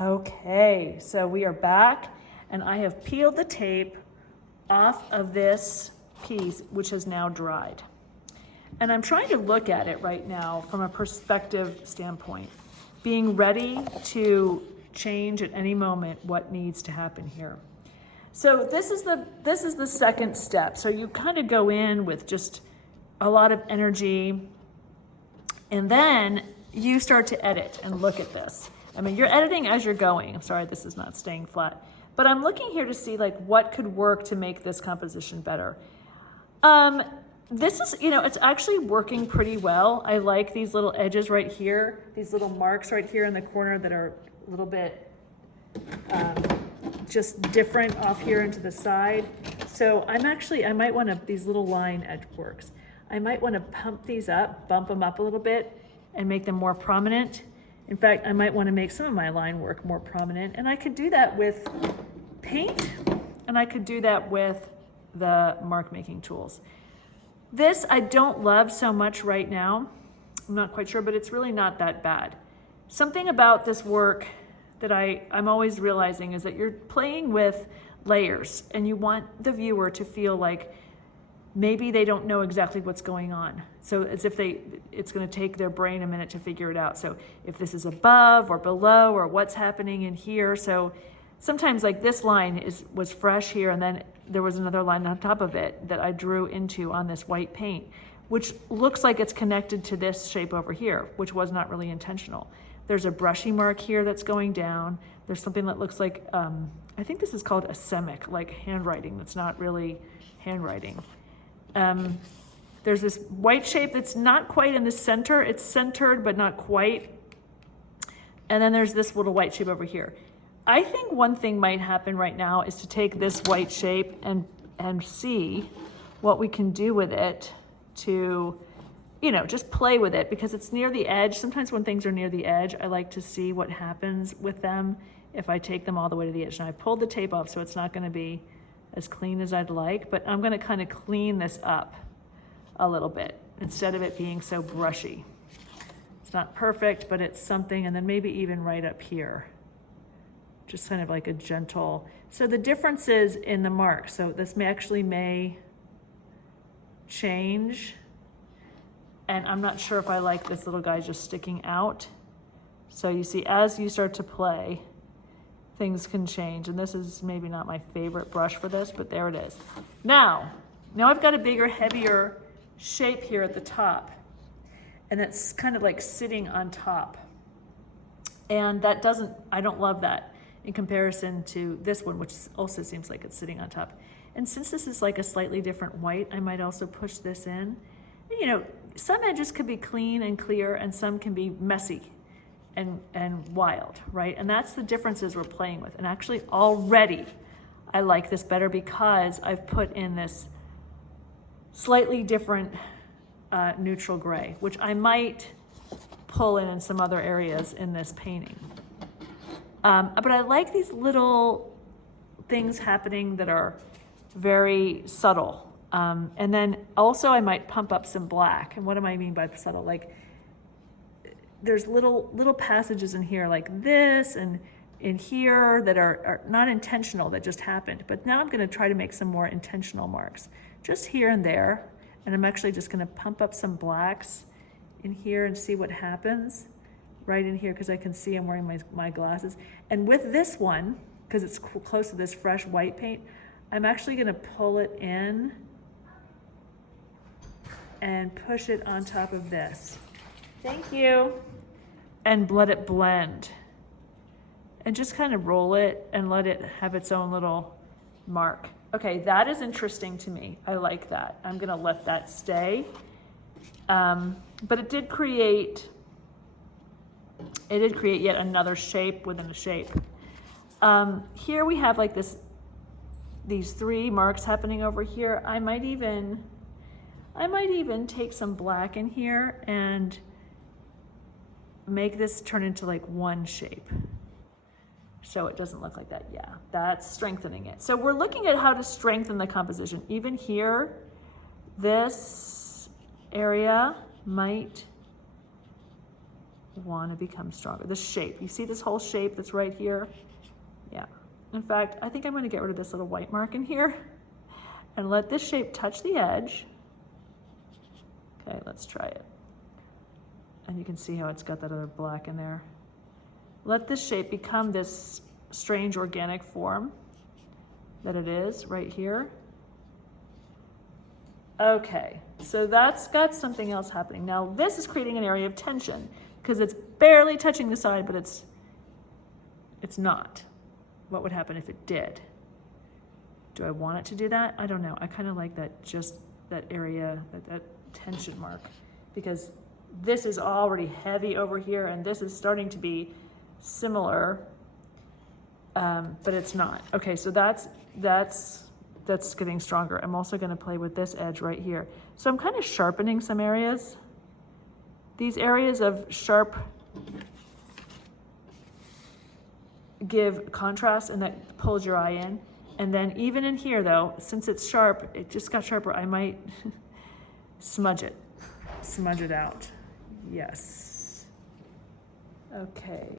Okay, so we are back and I have peeled the tape off of this piece, which has now dried. And I'm trying to look at it right now from a perspective standpoint, being ready to change at any moment what needs to happen here. So this is the second step. So you kind of go in with just a lot of energy, and then you start to edit and look at this. I mean, you're editing as you're going. I'm sorry, this is not staying flat. But I'm looking here to see like what could work to make this composition better. This is, it's actually working pretty well. I like these little edges right here, these little marks right here in the corner that are a little bit just different off here into the side. So I might want to, these little line edge works. I might want to pump these up, bump them up a little bit and make them more prominent. In fact, I might want to make some of my line work more prominent, and I could do that with paint, and I could do that with the mark making tools. This I don't love so much right now. I'm not quite sure, but it's really not that bad. Something about this work that I'm always realizing is that you're playing with layers, and you want the viewer to feel like maybe they don't know exactly what's going on. So as if it's going to take their brain a minute to figure it out. So if this is above or below or what's happening in here. So sometimes like this line was fresh here, and then there was another line on top of it that I drew into on this white paint, which looks like it's connected to this shape over here, which was not really intentional. There's a brushy mark here that's going down. There's something that looks like, I think this is called a semic, like handwriting that's not really handwriting. There's this white shape that's not quite in the center. It's centered, but not quite. And then there's this little white shape over here. I think one thing might happen right now is to take this white shape and see what we can do with it to, just play with it, because it's near the edge. Sometimes when things are near the edge, I like to see what happens with them if I take them all the way to the edge. Now I pulled the tape off, so it's not going to be as clean as I'd like, but I'm going to kind of clean this up a little bit instead of it being so brushy. It's not perfect, but it's something. And then maybe even right up here, just kind of like a gentle. So the difference is in the mark. So this may change. And I'm not sure if I like this little guy just sticking out. So you see, as you start to play, things can change. And this is maybe not my favorite brush for this, but there it is. Now I've got a bigger, heavier shape here at the top. And it's kind of like sitting on top. And I don't love that in comparison to this one, which also seems like it's sitting on top. And since this is like a slightly different white, I might also push this in. Some edges could be clean and clear, and some can be messy and wild, right? And that's the differences we're playing with. And actually already I like this better because I've put in this slightly different neutral gray, which I might pull in some other areas in this painting. But I like these little things happening that are very subtle. And then also I might pump up some black. And what do I mean by subtle? Like there's little passages in here like this and in here that are not intentional, that just happened. But now I'm going to try to make some more intentional marks just here and there. And I'm actually just going to pump up some blacks in here and see what happens right in here, because I can see I'm wearing my glasses. And with this one, because it's close to this fresh white paint, I'm actually going to pull it in and push it on top of this. Thank you. And let it blend. And just kind of roll it and let it have its own little mark. Okay, that is interesting to me. I like that. I'm gonna let that stay. But it did create yet another shape within a shape. Here we have like these three marks happening over here. I might even take some black in here and make this turn into like one shape. So it doesn't look like that. Yeah, that's strengthening it. So we're looking at how to strengthen the composition. Even here, this area might want to become stronger. The shape, you see this whole shape that's right here? Yeah. In fact, I think I'm going to get rid of this little white mark in here and let this shape touch the edge. Okay, let's try it. And you can see how it's got that other black in there. Let this shape become this strange organic form that it is right here. Okay, so that's got something else happening. Now this is creating an area of tension because it's barely touching the side, but it's not. What would happen if it did? Do I want it to do that? I don't know. I kind of like that, just that area, that tension mark, because this is already heavy over here and this is starting to be similar, but it's not. Okay, so that's getting stronger. I'm also going to play with this edge right here. So I'm kind of sharpening some areas. These areas of sharp give contrast and that pulls your eye in. And then even in here though, since it's sharp, it just got sharper, I might smudge it out. Yes. Okay.